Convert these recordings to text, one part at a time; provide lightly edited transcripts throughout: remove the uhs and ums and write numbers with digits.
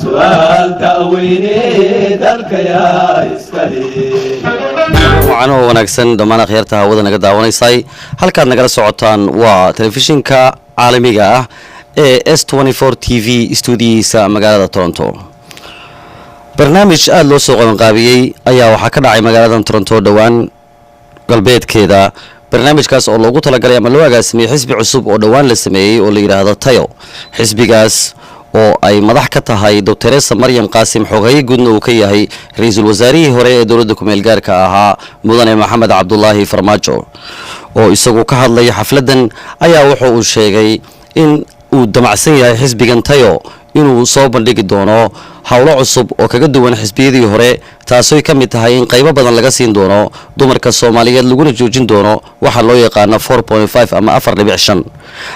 su'aal ta'weyne dalka yaa iskale waxaana wanaagsan dhammaan akhyaarta hawada naga daawanaysay halkaad nagala socotaan waa telefishinka caalamiga ah ee S24 TV stuudiyihiisa magaalada Toronto. barnaamij aad loo soo qabanqaabiyey ayaa waxaa ka dhacay magaalada Toronto dhawaan galbeedkeeda. barnaamijkaas oo loogu talagalay ama loo agaasimay xisbi cusub oo dhawaan la sameeyay oo la yiraahdo Tayo. xisbigaas oo ay madax ka tahay Dr. Maryam Qaasim Xogeey gudna uu ka yahay ra'iisul wasaarihii hore ee dawladda ku meel gaarka ahaa mudane Maxamed Cabdullaahi Farmaajo oo isagu ka hadlay xafladan ayaa wuxuu uu sheegay in uu damacsan yahay xisbigan Tayo inuu soo bandhigi doono hawlo cusub oo kaga duwan xisbiyadii hore taasoo ka mid tahay in qaybo badan laga siin doono dumarka Soomaaliyeed laguna joojin doono waxa loo yaqaan 4.5 ama 4.5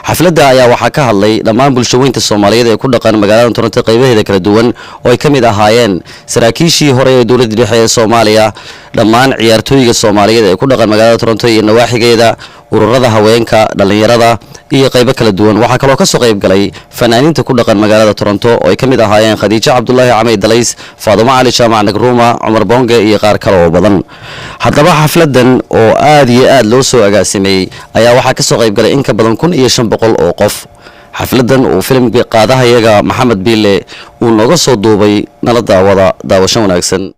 xafladda ayaa waxa ka hadlay dhammaan bulshooyinka Soomaaliyeed ee ku dhaqan magaalada Toronto qaybaheeda kala duwan oo ay ka mid ahaayeen saraakiishii hore ee dawladda dhexe ee Soomaaliya dhammaan ciyaartooyga Soomaaliyeed ee ku dhaqan magaalada Toronto iyo nawaaxigeeda ururada haweenka dhalinyarada iyo qaybo kala duwan waxa kale oo ka soo qayb galay fanaaniinta ku dhaqan magaalada Toronto oo ay ka mid ahaayeen Khadiija Cabdullaahi Camay Dalays Faaduma Cali Jaamac Nagruma Umar Bonge iyo qaar kale oo badan haddaba xafladan oo aad iyo aad loo soo agaasimay ayaa waxa ka soo qayb galay in ka badan 1500 oo qof xafladan oo filimka qaadahayaga Maxamed Biile uu nooga soo duubay nala daawasho wanaagsan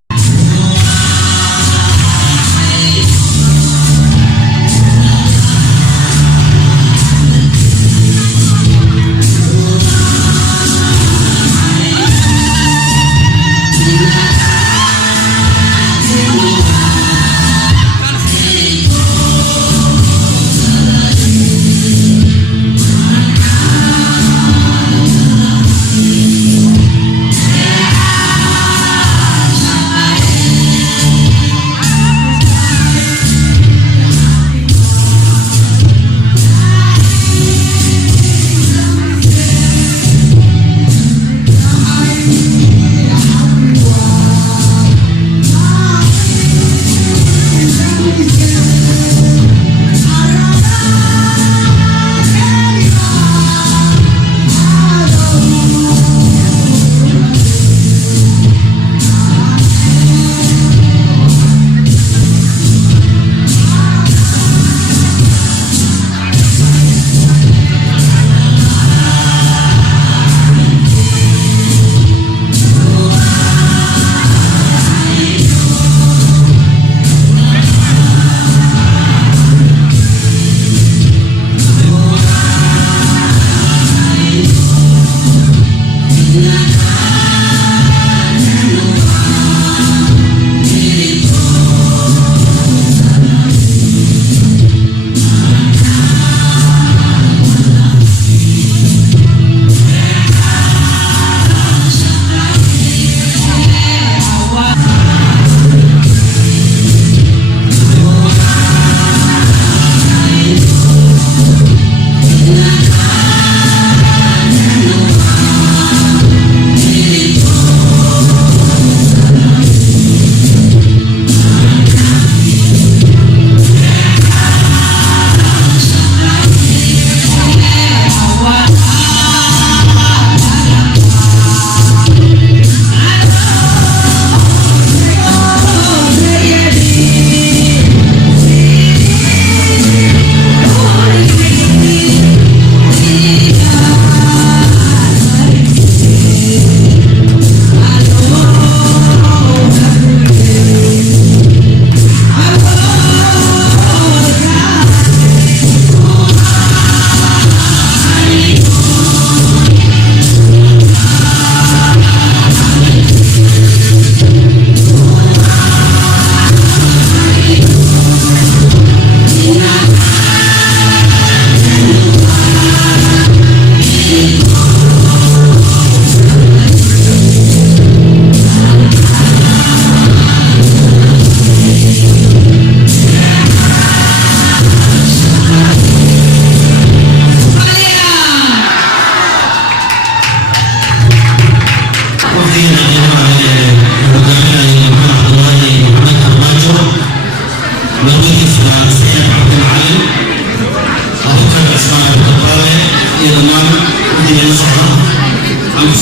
وعن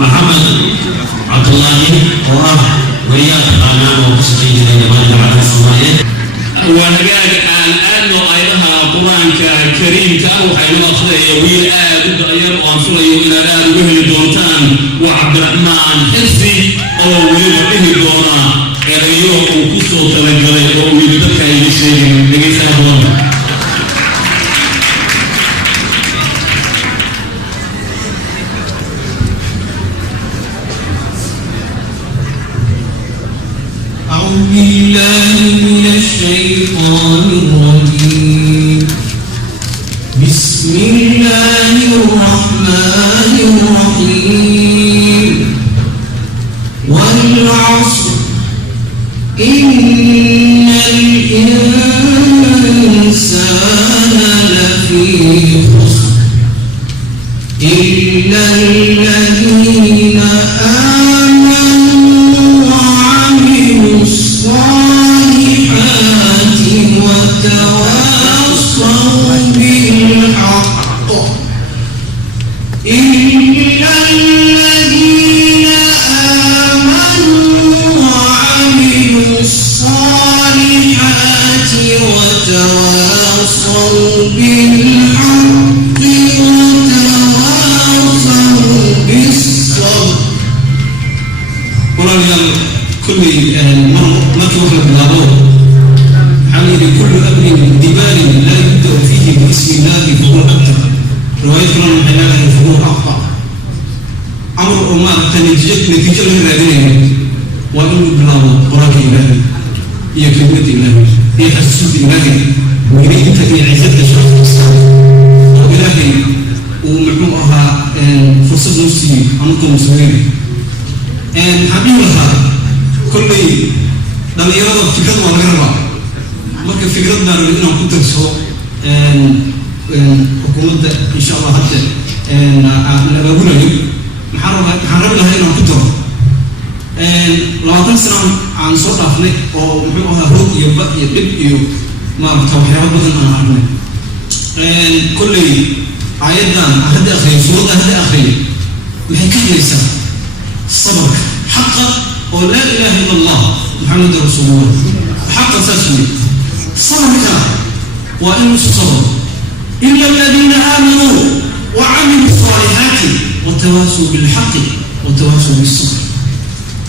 محمد عبد الله وياك قناه وقصتي جماعه الصوماليه ونجاك الآن وغيرها قرآن كريم كأنه حيوان أخذه ويلآد أيام أنصري وإناداد وهل دونتان وعبد الرحمن حزي أو ويل به دونا يريوه وكسو تلقلي ويلدك إلى الشيء لكي سأبوه أعوذ بالله من الشيطان الرجيم بسم الله الرحمن الرحيم والعصر إن الإنسان لفي خسر إلا الذين آمنوا وعملوا الصالحات وتواصوا بالحق إلا الذين آمنوا وعملوا الصالحات وتواصوا بالحق وتواصوا بالصبر. كل مطلوب بالله حميد كل أمر دبال لا يبدأ فيه باسم الله فهو أكثر روايتنا من حلاله فهو أخطأ أمر أمار نتيجة من الرادين وإن بالله قرآن إلهي هي كلمة إلهي هي حسوس إلهي وإليه تكون عزة الشخص وإلهي ومحموها فرصة نفسي أنكم مسؤولين حبيبها كل لما يرى فكرة وغيرها marka fikraddan inaan ku darso xukuumadda insha Allah hadda lagunayo maxaan rabi lahaa inaan ku daro 20 sano aan soo dhaafnay oo muxuu ahaa roog iyo ba iyo dhib iyo maaragta waxyaabo badan aan aragnay kulley aayaddan hadda akhriyo suuradda hadda akhriyo maxay ka hadlaysaa sabarka xaqa oo laa ilaaha illa allah muxamadu rasuulullah xaqa saas weeye صبرك وإن صبر إلا الذين آمنوا وعملوا الصالحات وتواصوا بالحق وتواصوا بالصبر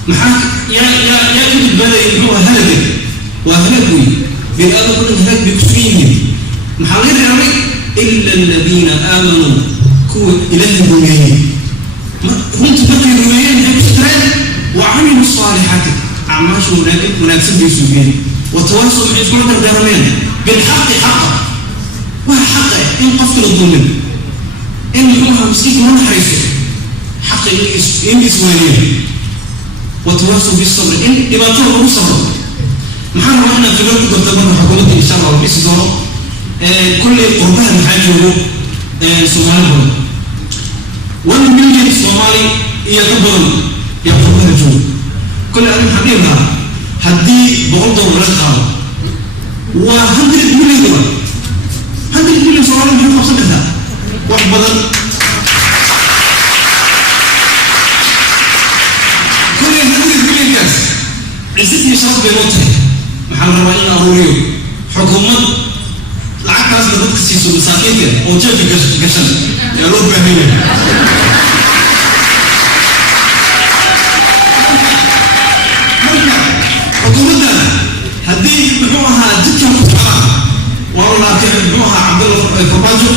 محاك يا كل البلد هو هلك وهلكوا بالآن كل هلك بكسرين محاولين يعني إلا الذين آمنوا كو إله الدنيا كنت بقي الدنيا وعملوا الصالحات أعماش مناسب يسوعين وتواصل مع إسماعيل الدارمين بالحق حقا وحق إن قفل الظلم إن يكونها مسكين من حيث حق إن إسماعيل وتواصل بالصبر إن إباطور الصبر محمد وإحنا في الوقت قدامنا حكومة إن شاء الله وبيس دورة كل قربها محاجره سومالهم والمليون الصومالي يتبرن يقربها الجود كل أمين حبيبها هدي بغض ورزقها وهندرد مليون هندرد مليون صورة من حكم صدقها واحد بدل كل هندرد مليون كاس عزتني شرط بموتها محل روائين أروريو حكومة العكاس بدك سيسو مساكينك وجاك قشن يا رب بهمين حكومتنا هدي بحوها جدا مطلعة والله كيف بحوها عبد الله الفرباجو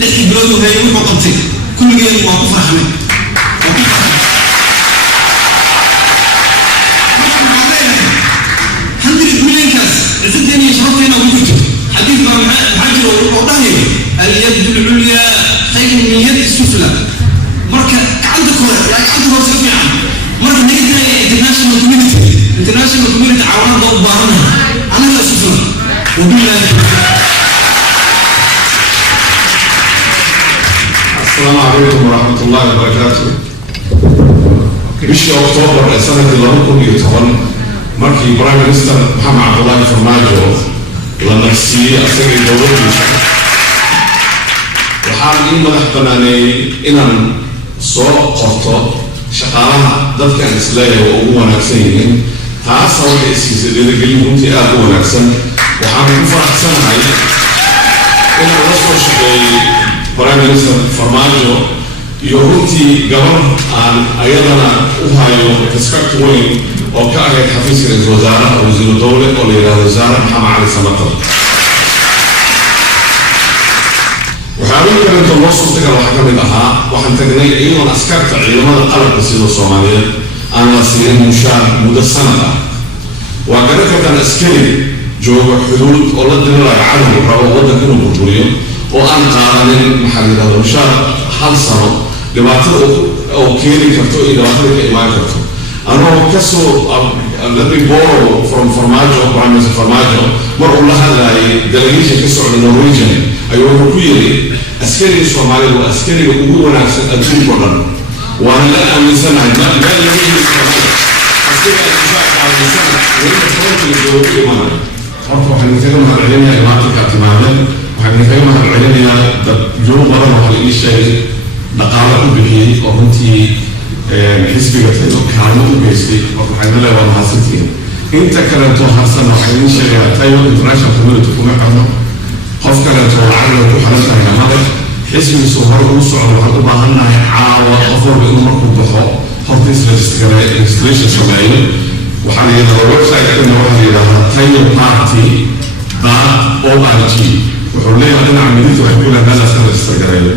نحكي بلوده هاي وقبتي كل جيل واقف رحمه هندرد مليون كاس عزتني شرطنا وجوده حديث مع حجر وضهي اليد العليا خير من اليد السفلى مركز عندك هنا يعني عندك هنا سميعا مركز نجدنا international community عوارض وبارنا أنا لا سفلى وبالله السلام عليكم ورحمة الله وبركاته. بشي أكتوبر سنة 2010 markii Prime Minister Maxamed Cabdullaahi Farmaajo la nafsiyey asagay dowladdiisa waxaa waxaan ii madax banaaneeyey inaan soo qorto shaqaalaha dadkan isleeyahay oo ugu wanaagsan yihiin taasa waxay isiisay dhiirigelin runtii aad u wanaagsan waxaan ku faraxsanahay inaan la soo shaqeeyey prime minister farmaajo iyo runtii gabar aan ayadana u hayo respect weyn oo ka ahayd xafiiska ra-iisul wasaaraha wasiiru dowle oo la yidhahdo wasaare maxamed cali samatar waxyaabihii kalento loo suurtagal waxaa ka mid ahaa waxaan tagnay iyadoon askarta ciidamada qalabka sida soomaaliyeed aan la siinin mushaar muddo sanad ah waa garan kartaan askari jooga xuduud oo la dirirayo cadowga rabo waddanka inuu burburiyo oo aan qaadanin maxaa la yidhahdo mushaar hal sano dhibaatada oo keeni karto iyo dhibaatada ka imaan karto anoo kasoo let me borrow from Farmaajo prime minister Farmaajo mar uu la hadlayay delegation ka socda Norwegian ayuu wuxuu ku yiri askariga Soomaaliya waa askariga ugu wanaagsan adduunka oo dhan waana la aaminsanahay ma laga yaabo askariga horta waxaan kaga mahadcelinayaa imaatinka timaadeen waxaan kaga mahadcelinayaa dad joogo badan oo la ii sheegay dhaqaale u bixiyey oo runtii xisbiga tayo kaalmo u geystay waxaan leeyahay waa mahadsantihiin inta kaleeto harsan waxaan ii sheegayaa tayo international community kuma xirno qof kaleeto lacagna ku xiran tahay amada xisbigiisu hore ugu socdo waxaan u baahannahay caawa qof walba inuu markuu baxo horta registration sameeyo waxaan yidhahdaa website-kana waxaa yidhahdaa tayo party.org wuxuu leeyahay dhinaca midigta waxay ku leedahay la register gareeyo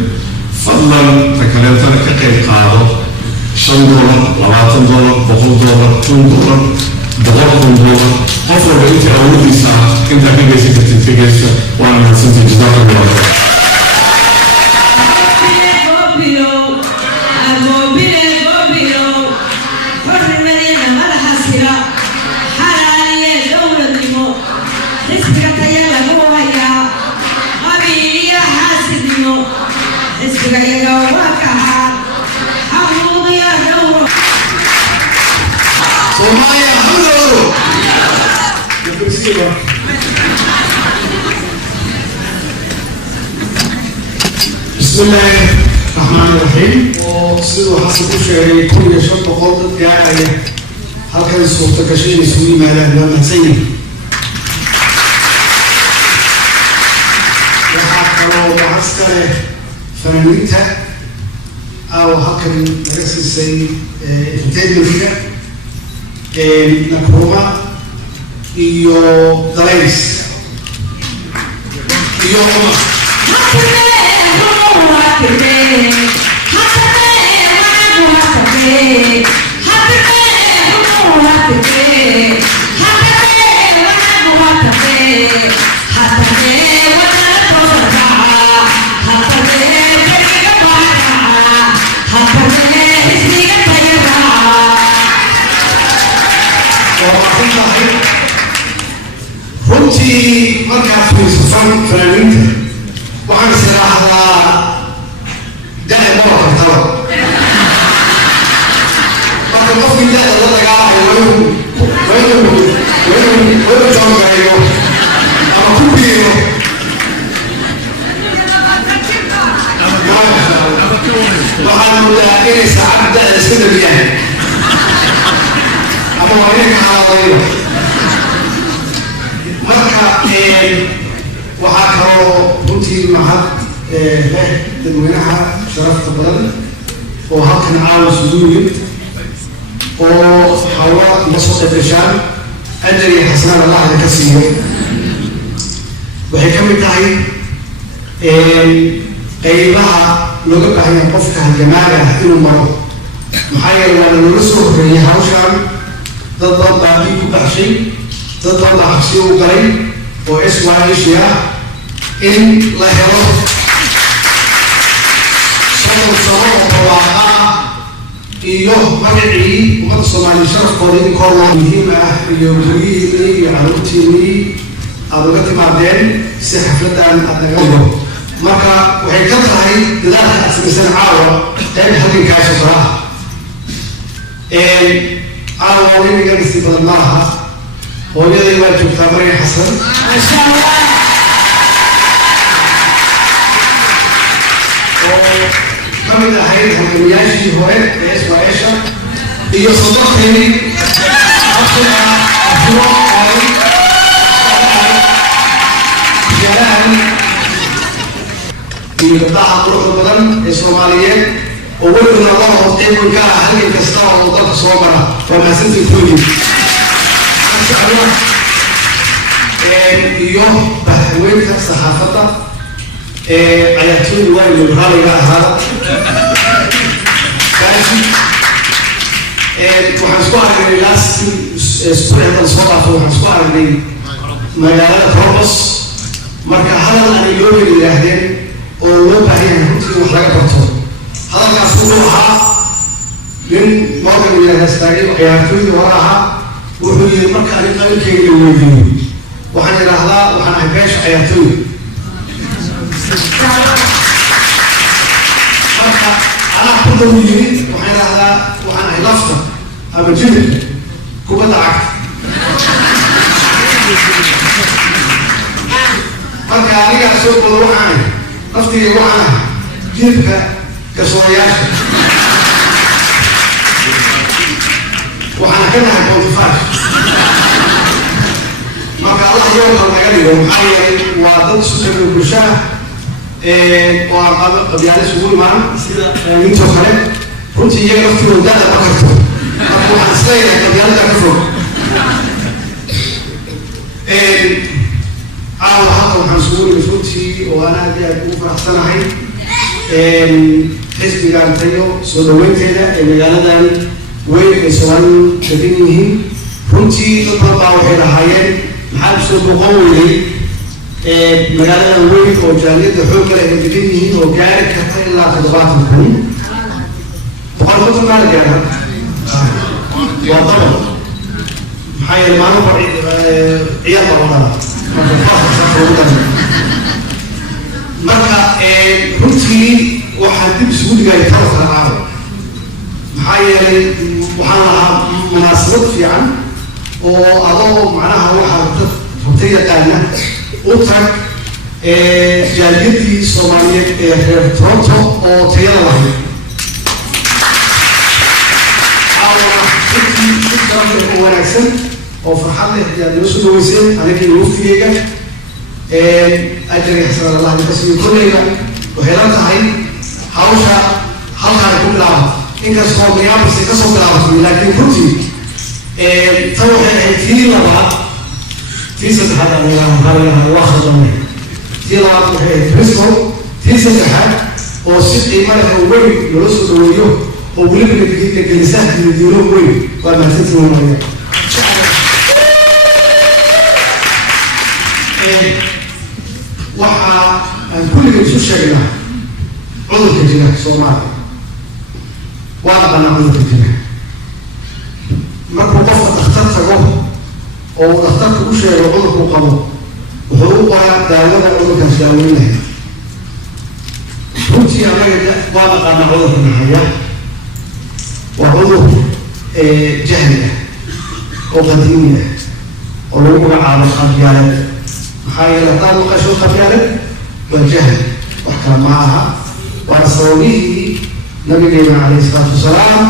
fadlan ta kaleetana ka qayb qaado $5, $20, $100, $1,000, $1,000 qof walba inta awoodiisa intaa ka geysan kartid ka geysta waana mahadsantii jazakallahu khayr بسم الله الرحمن الرحيم وسيدو حسن كشري كل شرط قوضت قاعدة هكذا سوف تكشين سوي ما له لما تسيني وحاكروا بعسكري فنانيتها أو هكذا نرسل السيد انتاج فيها نكروما iyo dalays iyo runtii markaad fiirsafan fanaaniinta waxaan is idhaahdaa da-da maba kartaba marka qofkii da-da la dagaalayo waynu joongareeyo ama ku biiro waxaan moodaa inay saacad da-da iska dabiyahay ama waa inay ka xalaalayo marka waxaa kaloo runtii mahad leh dadweynaha sharafta badan oo halkan caawa isugu yimid oo hawa la soo qeybgashaan adar iyo xasnaan allahda ka siiyo waxay ka mid tahay qaybaha looga baahanya qofka halgamaaga ah inuu maro maxaa yeele waana looga soo horreeyay hawshaan dad badan baa dhiig ku baxshay dad badan baa xabsi u galay oo ismaaishiya in la helo soddon sano oo barwaaqa ah iyo magacii ummadda soomaaliya sharafkooda in kor loo muhiim ah iyo guryihiinii iyo caruurtiinii aada uga timaadeen si xafladan aada naga wado marka waxay ka tahay dadaalka aad samaysan caawa qayb halgankaasoo kale ah caawa nin iga dhisi badan ma laha hooyaday waa joogtaa Maryam Xasan كم الأهالي هم يعيشوا هواء إيش وإيش يخطط هني أصلا أفضل جلال يقطع طرق البدن الصوماليين وولد الله وطيب وكا هل كستوى وضغط صوبرا وما زلت الكوني ما شاء الله يوم بحويت صحافته عياتوني وين الرالي هذا وحنسكوها من الناس سبوعة الصوبة وحنسكوها من مجالات روبس marka hadal aan iloobi yiraahdeen oo loo baahan yahay runtii wax laga barto hadalkaas wuxuu ahaa nin Morgan Yahastari ciyaartooyda waraha wuxuu yiri marka aan qalbkayga weydiiyo waxaan yiraahdaa waxaan ahay beesh ciyaartooy marka ana ku dhow yiri waxaan yiraahdaa waxaan ahay lafta ama jilid kubadda cagta marka aniga soo bodo waxaan naftiga waxaan jilka kasooyaasha waxaan ka nahay bontifaash marka Allah yow naga dhigo maxaa yeelay waa dad suuqa bulshada oo aan qabyaalad isugu imaan sida inta kale runtii iyaga naftooda dada ma karto marka waxaan isleeyahay qabyaalada ka fog أنا حتى وحنسوي بفوتي وأنا أدي أكون فرحتناهي حزب قام تيو سودوين كذا اللي أنا دان وين سوان شدينه فوتي تطلع وحيد هايين محل سود قوي مجال وين وجاني دحوم كذا شدينه وجاري كتير لا تضبط منهم تقربت ما لقينا وطبعا حي ما نبغى عيال والله marka runtii waxaa dib isugu dhigay tarafka caawa maxaa yeelay waxaan lahaa munaasabad fiican oo adoo macnaha waxaa dad runta yaqaana u tag jaaliyadii Soomaaliyeed ee reer Toronto oo tayada lahayd oo wanaagsan oo farxad leh ayaa noo soo dhaweysay anigii waftigeyga أجري حسن الله بسم كلنا وحيران هاي هاوشا هالها كل لعبة إنك سوى مياه بس كسوى لعبة لكن كنتي توه في لعبة في سد هذا هذا واحد منه في لعبة بريسكو في سد هذا وسد إيمان هو وين يرسل وياه وبلغ الدقيقة جلسات يديرون وين وما تسمع منه waxaa kulliga isu sheegnaa cudurka jira Soomaaliya waa dhaqanaa cudurka jira markuu qofka dhakhtar tago oo dhakhtarka u sheego cudurku qabo wuxuu u qoraa daawada cudurkaas daaweynaya runtii anaga waa dhaqanaa cudurka nahaya waa cudur jahli ah oo qadiimi ah oo lagu magacaabo qabyaalad حاجة لطال وقشو خبيرة والجهل وحكا معها ورسوله نبينا عليه الصلاة والسلام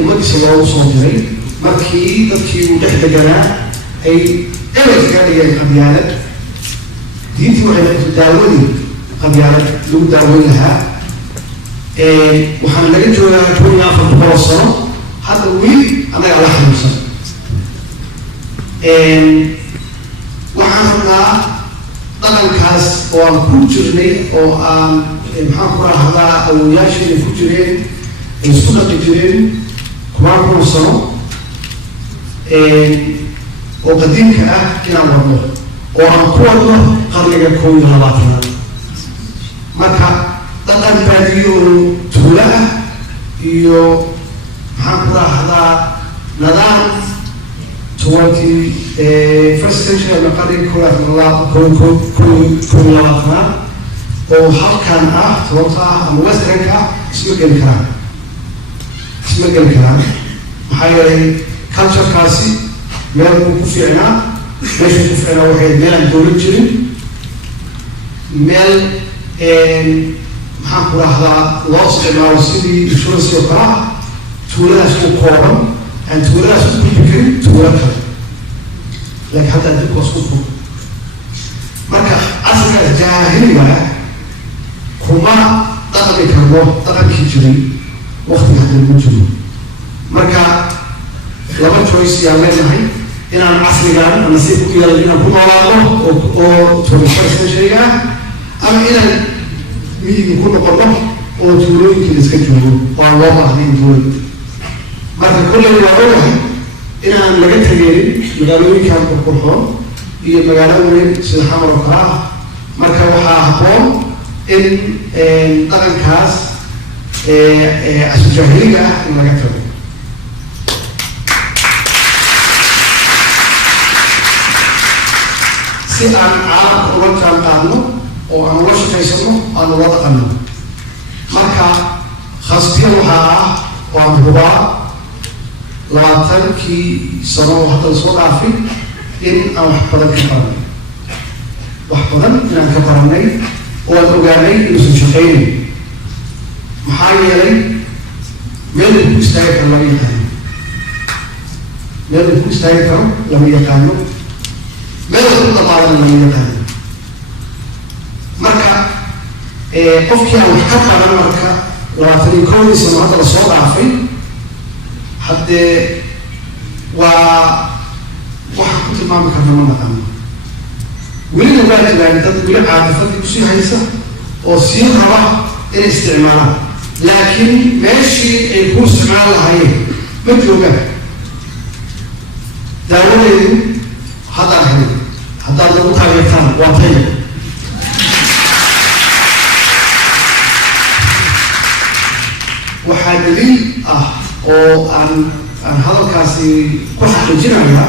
ومكس الله صوتري مركي تبكي وتحت جناح أي إلى كان هي الخبيرة ديتي وحنا تداولي خبيرة لو داولها وحنا لقيت كل نافذ بوصله هذا وين أنا على حمصة waxaan rabnaa dhaqankaas oo aan ku jirnay oo aan maxaan ku rahdaa awooyaashayna ku jireen ay isku dhaqi jireen kumaan kun sano oo qadiimka ah inaan wadno oo aan ku wadno qarniga 21aad marka dhaqan baadiyo tuulo ah iyo maxaan ku rahdaa nidaam 21st century المقرن كله الله كل لطنا وحكان توقع موسرك اسمه الكلام محيري culture كاسي ميل كوفينا مش كوفينا واحد ميل دولة جرين ميل maxaan ku dhahdaa loo isticmaalo sidii insurance oo kale ah tuuladaas ku kooban aan tuuladaas ku gudbi karin tuulo kale laakiin hadda dib waa isku fog marka casriga jaahiliga ah kuma dhaqmi karno dhaqankii jiray waqtiga hadda lagu jiro marka laba choice yaan leenahay inaan casrigan nasiib ku yeelay inaan ku noolaano oo tuulashada shayga ama inaan miyiga ku noqono oo tuulooyinka iska joogo oo aan loo baahnayn tuulada marka kolley waa ogahay inaan laga tegeenin magaalooyinkan qurqurxoon iyo magaalo weyn sida xamar oo kale ah marka waxaa habboon in dhaqankaas asjaahiliga ah in laga tago si aan caalamka ula jaan qaadno oo aan ula shaqaysano aan ula dhaqanno marka khasbiyan waxaa ah oo aan hubaa 20 sano oo hadda lasoo dhaafay in aan wax badan ka baranay wax badan inaan ka baranay oo aan ogaanay inuusan shaqaynayn maxaa yeelay meel uu ku istaagi karo lama yaqaano meel uu ku istaagi karo lama yaqaano meel uu ku dhamaadana lama yaqaano marka qofkii aan wax ka baran marka 21 sano hadda lasoo dhaafay haddee waa waxa ku tilmaami karna ma naqano welina waa jiraan dad weli caadifadii kusii haysa oo sii raba inay isticmaalaan laakiin meeshii ay ku isticmaal lahayeen ma joogaan daawadeedu haddaan helin haddaad lagu taageertaan waa tayo waxaa daliil ah oo aan hadalkaasi ku xaqiijinaya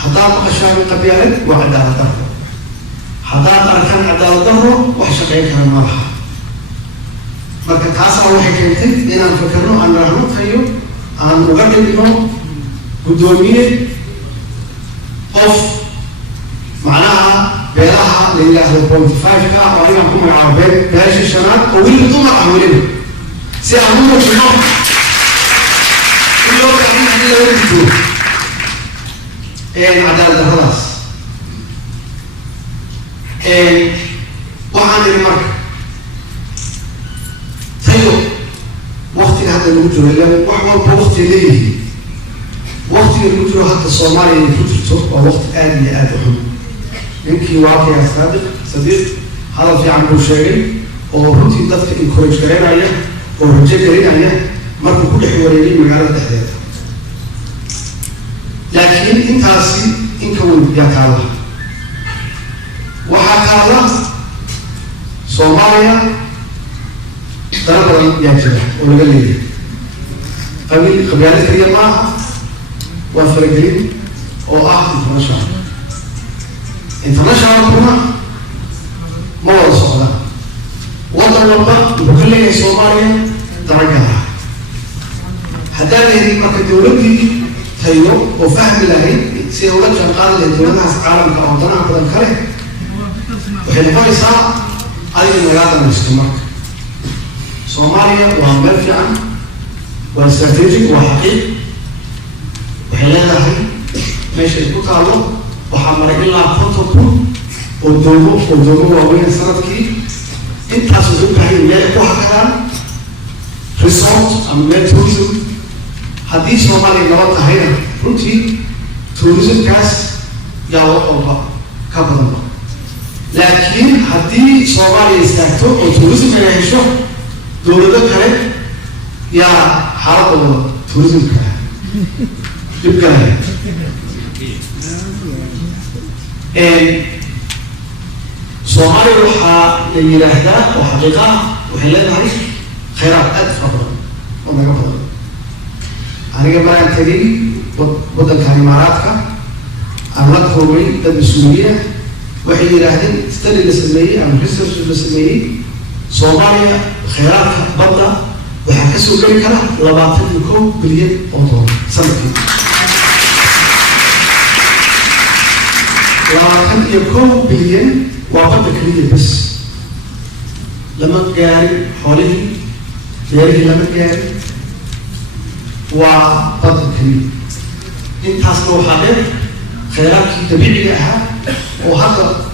haddaad maqashaan qabyaalad waa cadaalad darro haddaad arkaan cadaalad darro wax shaqeyn kara ma laha marka taasaa waxay keentay inaan fakerno aan rahno tayo aan uga dhigno guddoomiye qof macnaha beelaha la yidhaahdo 25 ka oo anigaan ku magacaabo beesha shanaad oo weliba dumar ah weliba si aan u muujino in loo baahan yahay in laga gudbo cadaalad darradaas waxaan idhi marka tayo waktiga hadda lagu jiro ila wax walba wakti leeyihiin waktiga lagu jiro hadda soomaaliya inay ku jirto waa wakti aada iyo aada u xun ninkii waaqiya sadiiq hadal fiican buu sheegay oo runtii dadka encourage garaynaya oo rajo gelinaya markuu ku dhex wareegay magaalada dhexdeeda laakiin intaasi inka weyn yaa taala waxaa taala soomaaliya dana badan yaa jira oo laga leeyahay qabyaalad keliya ma aha waa faragelin oo ah internationalkuna ma wada socdaan wadan walba wuxuu ka leeyahay soomaaliya daragaha haddaan leeyahay marka dowladdii tayo oo fahmi lahayd si ay ula jaan qaadi lahayd dowladahaas caalamka oo danaha badan kale waxay noqonaysaa adiga nagaa danaysto marka soomaaliya waa meel fiican waa strategic waa xaqiiq waxay leedahay meesha ay ku taalo waxaa maray ilaa 50 kun oo doomo waaweyn sanadkii intaas waxay u baahan yihiin meel ay ku hakadaan resort ama meel tourism haddii soomaaliya nabad tahayna runtii tourismkaas yaa wax walba ka badanba laakiin haddii soomaaliya istaagto oo tourism inay hesho dowlado kale yaa xaaladooda tourismka dhib galaya soomaaliya waxaa la yidhaahdaa oo xaqiiqa ah waxay leedahay khayraad aad fara badan oo naga badan aniga maraan tegay waddankan imaaraadka aan la kulmay dad mas-uuliyiina waxay yidhaahdeen study la sameeyey ama research la sameeyey soomaaliya khayraadka badda waxaa ka soo geli kara 21 bilyan oo doolar sanadkii 21 bilyan waa badda keliya bas لما جاري حوله جاري لما جاري وبطل كبير انت حصلوا حاجات خيارات طبيعية لها وهذا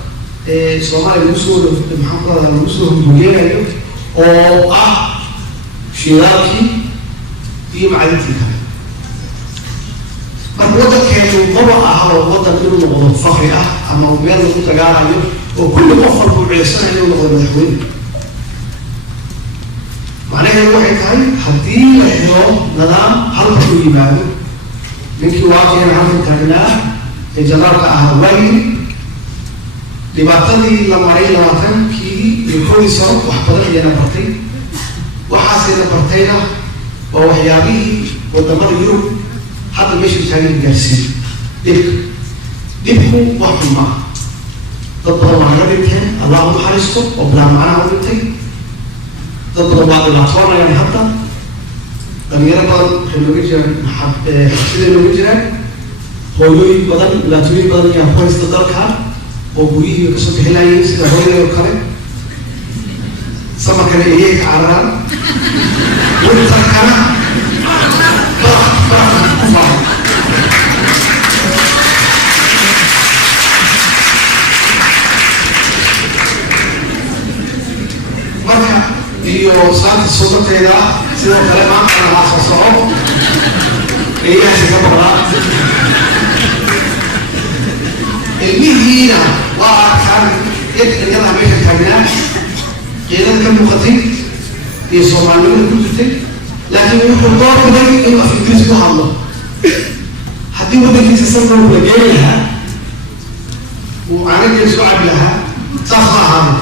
سومالي المسؤول محمد المسؤول المدير أو شراكي في معرفتها الوطن كان طبعا هو وطن إنه فخري أما وبيان المتجار عليه وكل مفر بالعسان إنه مدحوين معناها الواحد هاي حدي له نظام حلقة الإيمان من كي واقع عن تجنا الجنار كأهوالي لبعضي لما رأي لوطن كي يكون يسوق وحضر لنا برتين وحاسين برتينا ووحيابي ودمر يروح حتى مش بتاعي جالسين دبكوا وحما تطلع معنا بنتين اللهم حرسكم وبلا معنا بنتين تطلع بعض الأطفال يعني حتى لما يرى خلوجي حسين لوجي هولوي بدن لا توي بدن كان هو استدركها وبويه يكسر بحلاين سيدا هولي وكره سما كان إيه عرّا ويتركنا marka iyo saanta suuqateeda sidoo kale maanta la soo soco eeyaha ka baqra ilmihiina waa kan iyada meesha taagnaa iyada ka muuqatay iyo Soomaaliyeed ku jirtay laakiin wuxuu doorbiday inuu Ingiriis ku hadlo haddii waddankiisa sanad uu lageyn lahaa uu caanageed soo cabi lahaa saas ma ahaado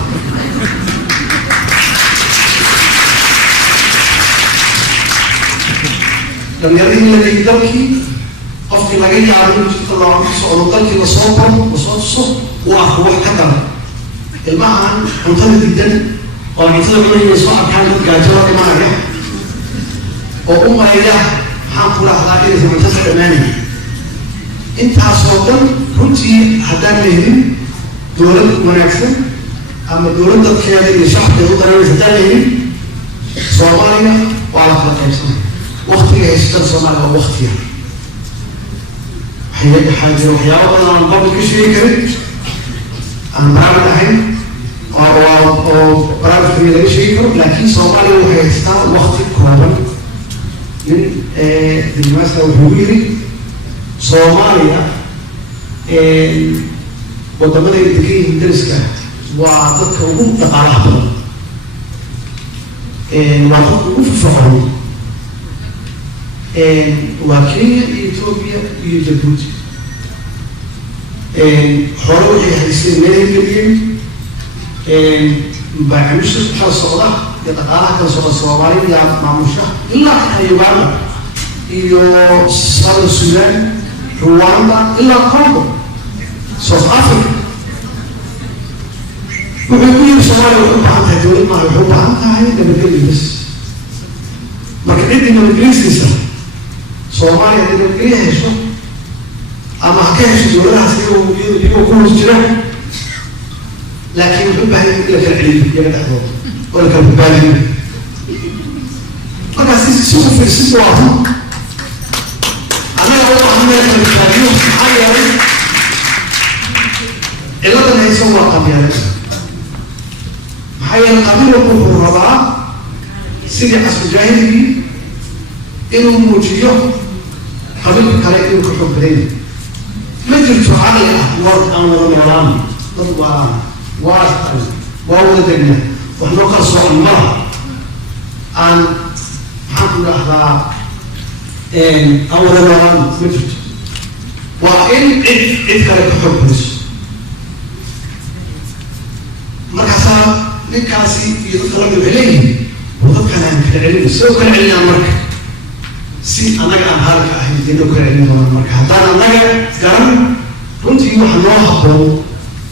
dhallinyaradii la leeyay dalkii qofkii laga yaabo inuu jidka looga socdo dalkii lasoo baro lasoo tuso uu arko wax ka dara ilmahan cuntada diidan oo cuntada cunayay soo arkaan dad gaajo la dhimanaya oo u maraya maxaan ku rahdaa inaysan cuntada dhammaanaya intaasoo dhan runtii haddaan la helin dowlad wanaagsan ama dowlad dadkeeda iyo shacabkeeda u dareemaysa haddaan la helin Soomaaliya waa la kala qaybsanaya waqtiga haysatan Soomaaliya waa waqtiga waxaa jira waxyaabo badan aan qabli ka sheegi karin aan barnaamij ahayn oo barnaamijkii laga sheegi karo laakiin Soomaaliya waxay haystaa waqti kooban من المسألة والهويري صوماليا وتمنى التكريم درسك وضدك وقوم تقارح بهم وضدك وقوم في فقرهم وكينيا إثيوبيا وجيبوتي حروجي هيسين مالين مليون بعمش سبحان الصلاة يتقارح كان صلاة الصومالي يا معموشة إلا يوغندا iyo South Sudan, Rwanda, ila Congo, South Africa. وبيقولوا Soomaaliya wuxuu baahan tahay dowlad ma wuxuu baahan tahay nabadgelyo bas. Marka cidii nabadgelyadiisa Soomaaliya nabadgelyo hesho ama ka hesho dowladahaas iyagoo ku hoos jira laakiin wuxuu baahan yahay in la kala celiyo iyaga dhexdooda oo la kala badbaadiyo. markaas si ku fiirsan waa أنا أقول أهم من الكلام حاجة إلا أن يسوى قبيلة حاجة القبيلة كله رضاعة سيدي حسب جاهلي إنه موجيه قبيلة كلاكي وكحب بريد ما جلت على الأحوال أمر النظام ضد وارث وولدنا وإحنا قصوا المرأة عن حمد الأحباب أولا مران مجد وإن إذكر كحب نسو مركزا نكاسي يتطلب إليه وضبك أنا كالعلم سوى كالعلم أمرك سي أنا قام هارك أحيد دينو كالعلم أمرك حتى أنا قام كنت يوحى الله أبو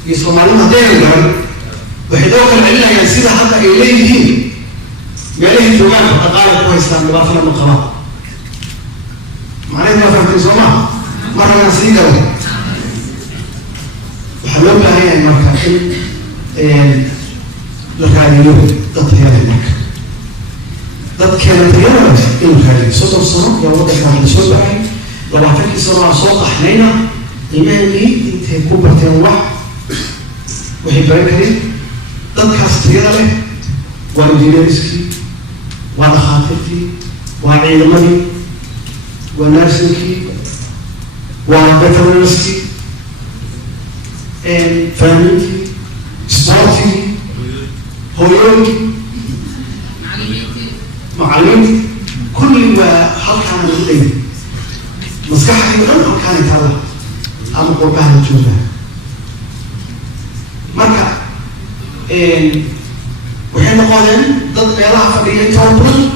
يسمى معلومة دين قام وحدوك العلم ينسينا حتى إليه بأليه الجوان أقالك كويسان لبعضنا من قرار معناه ما فهمت الزمان مرة نسيجا وحلوك لها يعني مركز الراديو تطهير المك ضد كان تيار الراديو صوت الصوت يا وضع كان صوت بعي لو عطيك صوت صوت حنينة إيماني أنت كوبرتين واحد وهي بركلي ضد كاستيارة والدينيسكي والخاطرتي وعلمني وناسكي وبترنسكي فاميلتي سبورتي هويوتي معلمتي كل ما حط كان الليل مسكحتي بدون حط كانت هذا أنا قربها الجودة مركب وحين قادم ضد بيراها فبيه توربل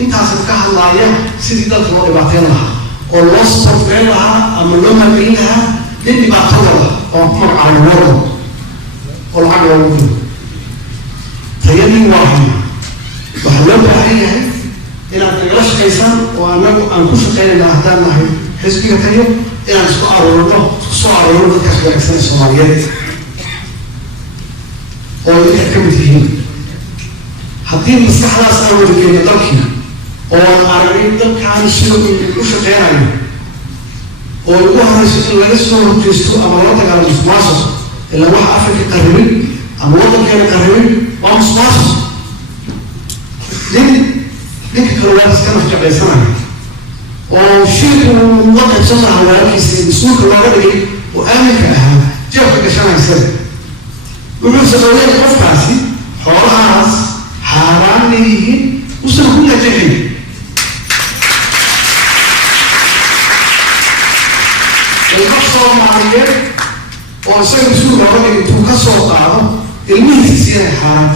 انت هسمكها الله سيدي ضد الله بعتين لها والله صفر لها أما لما بينها لاني بعتولها وأمر على الورد والعقل والوجود تيالي واحد وحلوب عليها إلى أن يغلش كيسان وأنكوش قيل الله أهدان نحن حزبية تانية إلى أن سؤال الورد كأخبار أكسان الصوماليات ويحكم فيهم حاطين مستحلى أسأل ورقين دلكي والعربين دلك عن الشيء يكوش قيل والوحنا اللي اسمه جيستو أمراتك على مصماصة اللي هو أفريقيا قريبين أمراتك كانوا قريبين ومصماصة ليك كروات كانوا في جبل سنة وشيء وضع صنع على السوق الوغدي وآمن كأها جاء في كشان السنة ومن سبوية القفاسي حراس حرام ليه وصلوا كل جهين القصة المعلية وصلوا سوق الوغدي توقصوا قاعدة المهي سيئة حرام